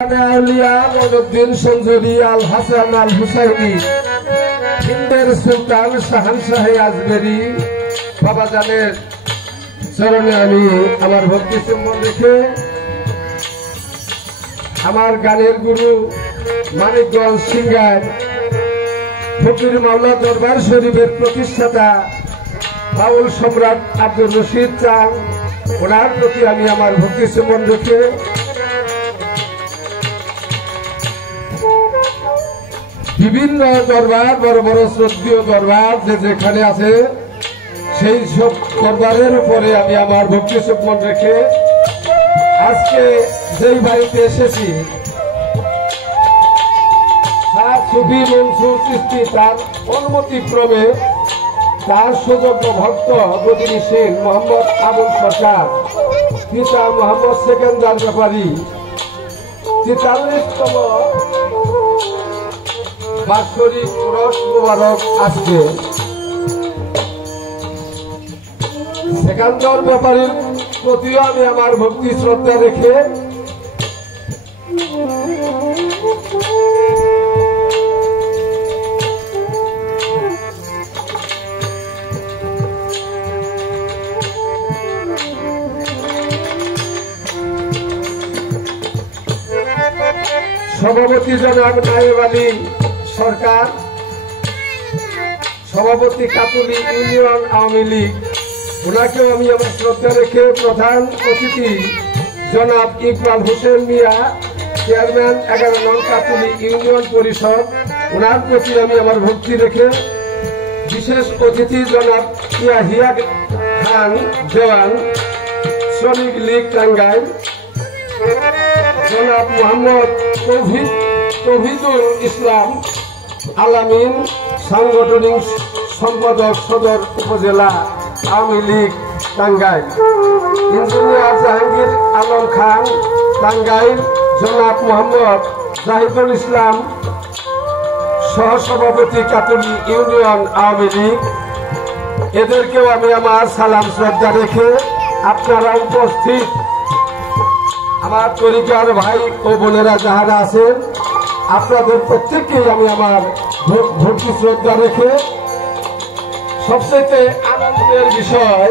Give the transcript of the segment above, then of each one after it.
আউলিয়া মঈনুদ্দিন সঞ্জুরি আল হাসান আল হুসাইনি হিন্দের সুলতান শাহানশাহ আজমেরি বাবাজানের চরণে আমি আমার ভক্তি চুম্বন রেখে আমার গানের গুরু মানিকগঞ্জ সিঙ্গার ফকির মাওলা দরবার শরীফের প্রতিষ্ঠাতা বাউল সম্রাট আব্দুর রশিদ চান ওনার প্রতি আমি আমার ভক্তি চুম্বন রেখে বিভিন্ন দরবার বড় বড় শ্রদ্ধীয় দরবার যেখানে আছে সেই সব দরবারের উপরে আমি আমার ভক্তি চুম্বন রেখে আজকে যেই বাড়িতে এসেছি সুফি মনসুর চিশতি তার অনুমতিক্রমে তার সুযোগ্য ভক্ত প্রতিনিধি মোহাম্মদ আবুল সরকার পিতা মোহাম্মদ সেকেন্দার ব্যাপারী 43তম বাৎসরিক উরস মুবারক আজকে সেকেন্দার ব্যাপারীর প্রতিও আমি আমার ভক্তি শ্রদ্ধা রেখে সভাপতি জনাব নায়েব আলী সরকার, সভাপতি কাতুলি ইউনিয়ন আওয়ামী লীগ, ওনাকেও আমি আমার শ্রদ্ধা রেখে প্রধান অতিথি জনাব ইকবাল হোসেন মিয়া চেয়ারম্যান 11 নং কাতুলি ইউনিয়ন পরিষদ, ওনার প্রতি আমি আমার ভক্তি রেখে বিশেষ অতিথি জনাব ইয়াহিয়া খান দেওয়ান শ্রমিক লীগ টাঙ্গাইল, জনাব মোহাম্মদ তৌহিদুল ইসলাম আলামিন সাংগঠনিক সম্পাদক সদর উপজেলা আওয়ামী লীগ টাঙ্গাইল, ইঞ্জিনিয়ার জাহাঙ্গীর আলম খান টাঙ্গাইল, জনাব মোহাম্মদ জাহিদুল ইসলাম সহসভাপতি কাতুলি ইউনিয়ন আওয়ামী লীগ, এদেরকেও আমি আমার সালাম শ্রদ্ধা রেখে আপনারা উপস্থিত আমার তরিকার ভাই ও বোনেরা যাহারা আছেন আপনাদের প্রত্যেককেই আমি আমার ভক্তি শ্রদ্ধা রেখে সবচেয়ে আনন্দের বিষয়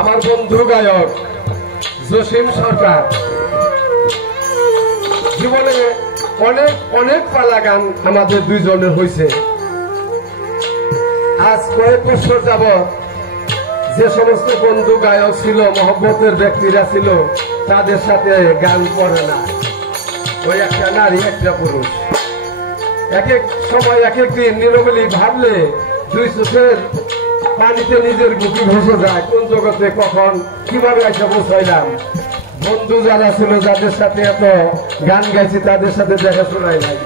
আমার বন্ধু গায়ক জসিম সরকার জীবনে অনেক অনেক পালা গান আমাদের দুইজনের হয়েছে। আজ কয়েক বছর যাবৎ যে সমস্ত বন্ধু গায়ক ছিল মহব্বতের ব্যক্তিরা ছিল তাদের সাথে গান করে না, ওই একটা নারী একটা পুরুষ এক এক সময় এক এক দিন নিরবলি ভাবলে দুই চোখের পানিতে নিজের বুকি ভেসে যায় কোন জগতে কখন কিভাবে এসে পৌঁছাইলাম। বন্ধু যারা ছিল যাদের সাথে এত গান গাইছি তাদের সাথে দেখা শোনাই নাই।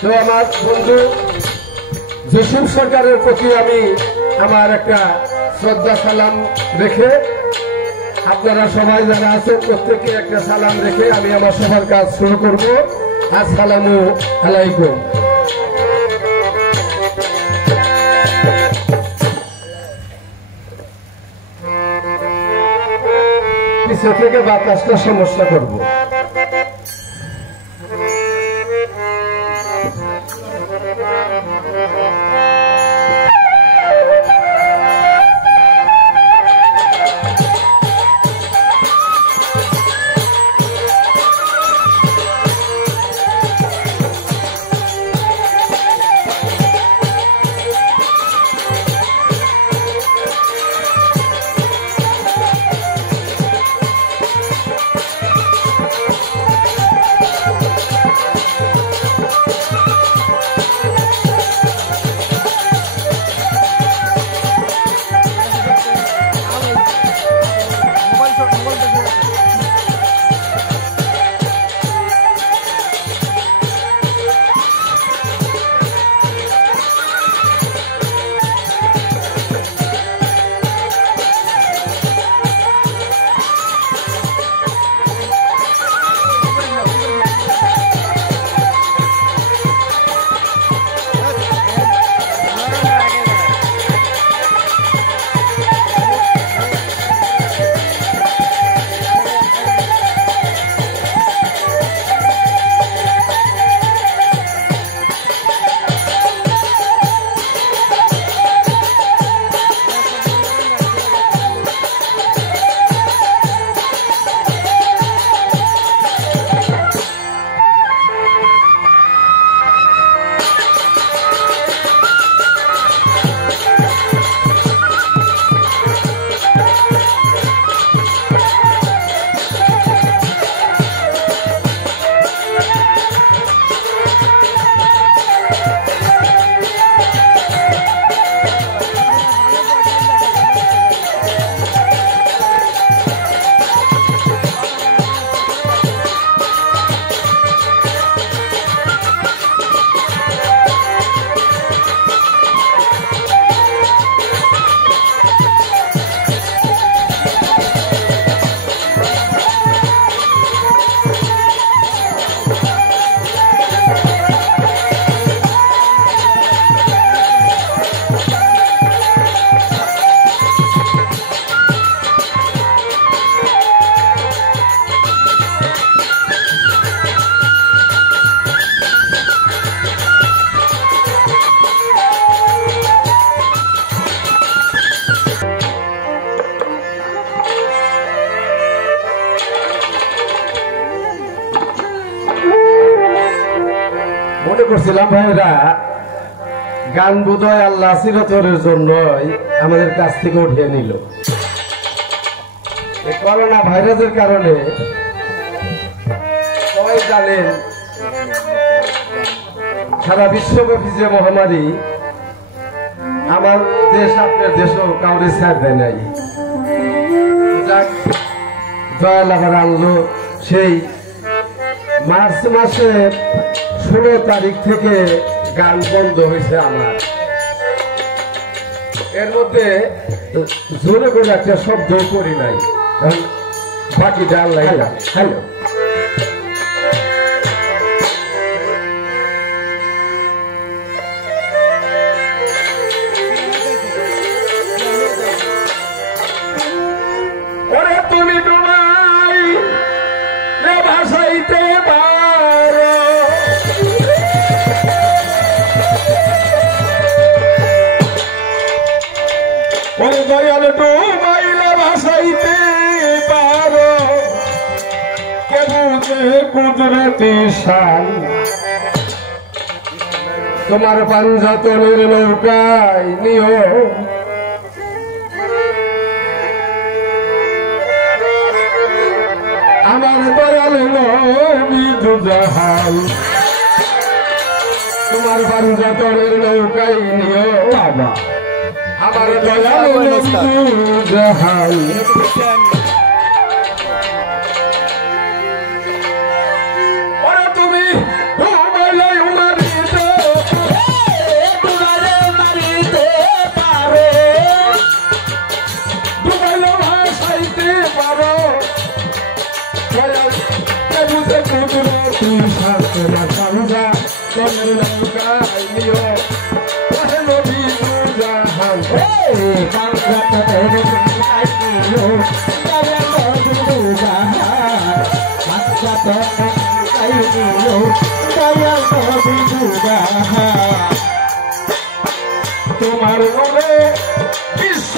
তো আমার বন্ধু জসিম সরকারের প্রতি আমি আমার একটা শ্রদ্ধা সালাম রেখে আপনারা সবাই যারা আছেন প্রত্যেকে একটা সালাম রেখে আমি আমার সবার কাজ শুরু করব। আসসালামু আলাইকুম। পিছন থেকে বাতাসটা সমস্যা করব। মনে করছিলাম ভাইরা গান বোধহয় আল্লাহ চিরতরের জন্যই আমাদের কাছ থেকে উঠিয়ে নিল। করোনা ভাইরাসের কারণে সবাই জানেন সারা বিশ্বব্যাপী যে মহামারী, আমার দেশ আপনার দেশও কাউরে ছাড় দেয় নাই। দয়াল আবার আনলো সেই মার্চ মাসের 16 তারিখ থেকে গান বন্ধ হয়েছে আমার। এর মধ্যে জোরে করে একটা শব্দ করি নাই, বাকি ডাল লাগলাম। হ্যালো দয়াল ডুবাইলে ভাসাইতে পারো, কে বুঝে কুদরতি শান। তোমার পাঞ্জাতনের নৌকায় নিও আমার দয়াল নবী দুজাহান। তোমার পাঞ্জাতনের নৌকায় নিও বাবা আমার দয়াল নবী দুজাহান। তুমি মারিতে পারো, ডুবাইলে ভাসাইতে পারো, বুঝে কুদরতি শান। তোমার পাঞ্জাতনের নৌকায় নিও নবী দুজাহান। তোমার নূরে বিশ্ব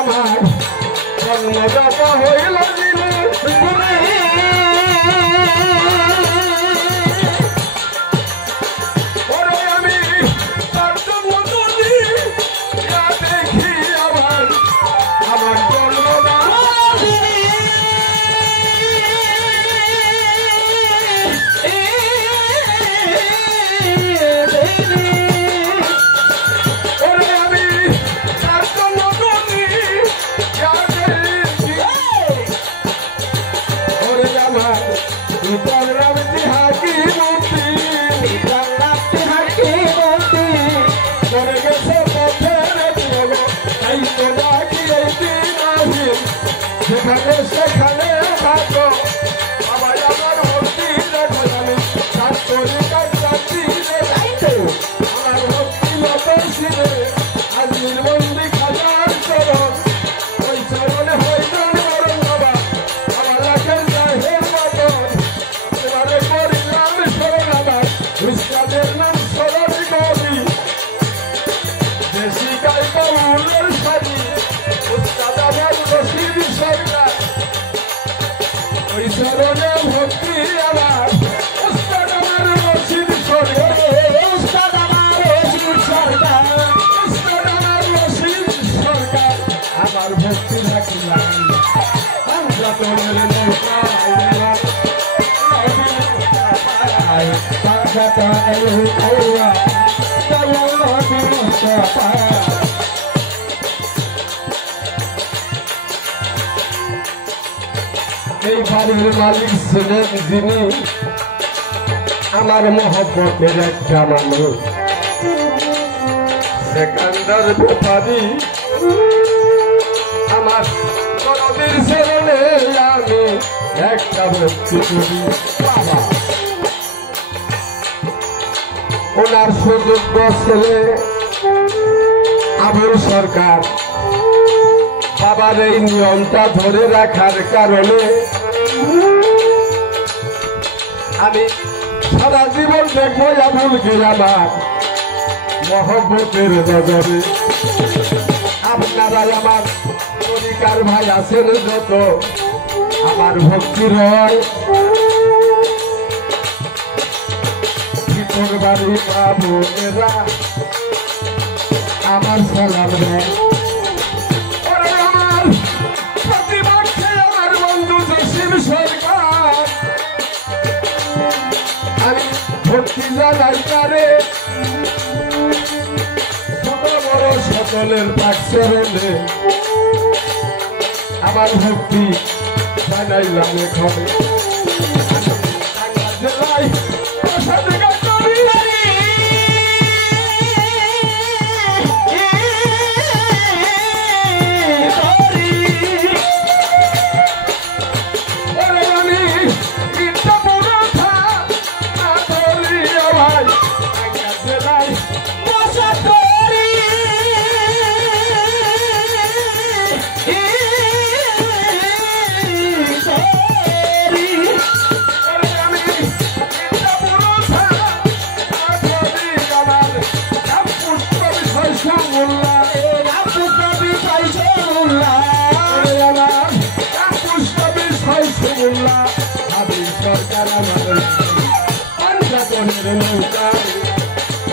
আমার জন্মদাতা হইল যিনি, যেখানে সেখানে থাকো সবাই আমার ভক্তি দেখো আমি ছাত্রী কাটি যাইতো আমার ভক্তি মত শিরে আজ নির্বন্দি খাজার চরণ ওই চরণে হইজন মরণ বাবা আমার লাখের জাহের মতন তোমারে করিলাম স্মরণ আমার উস্তাদের নাম স্মরণ করি দেশি গাই বাউলের সারি উস্তাদ আমার রশিদ সরকার ওই চরণে ভক্তি আমার উস্তাদ আমার রশিদ সরকার উস্তাদ আমার রশিদ সরকার উস্তাদ আমার রশিদ সরকার আমার ভক্তি রাখিলাম আমরা তোমার নৌকা এই বাড়ির মালিক ছিলেন যিনি আমার মহব্বতের একটা মানুষ সেকান্দার ব্যাপারী আমার করবীর চরণে আমি একটা ভক্তি করি বাবা ওনার সুযোগ্য ছেলে আবুল সরকার বাবার এই নিয়মটা ধরে রাখার কারণে আমি সারা জীবন দেখবো আবুলকে আমার মহব্বতের নজরে আপনারা আমার তরিকার ভাই আছেন যত আমার ভক্তি রয় ভিতর বাড়ি মা বোনেরা আমার সালাম দেয় আমার প্রতিপক্ষে আমার বন্ধু জসিম সরকার আমি ভক্তি জানাই তারে ছোট বড় সকলের পাকচরণে আমার ভক্তি জানাইলাম এখানে জেলায় সরকার আমাদের পাঞ্জাতনের নৌকায়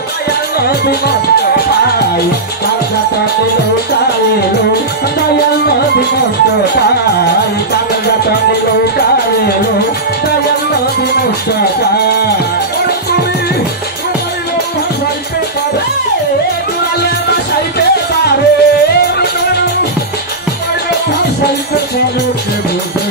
দয়াল নবী মুস্তাফায় পাঞ্জাতনের নৌকায় এলো দয়াল নবী মুস্তাফায় পাঞ্জাতনের নৌকায় এলো দয়াল নবী মুস্তাফায় তুমি মোবাইলে ভাসাইতে পারো মোবাইলে ভাসাইতে পারো মোবাইলে ভাসাইতে পারো কে বলতে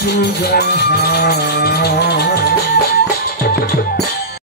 to the heart.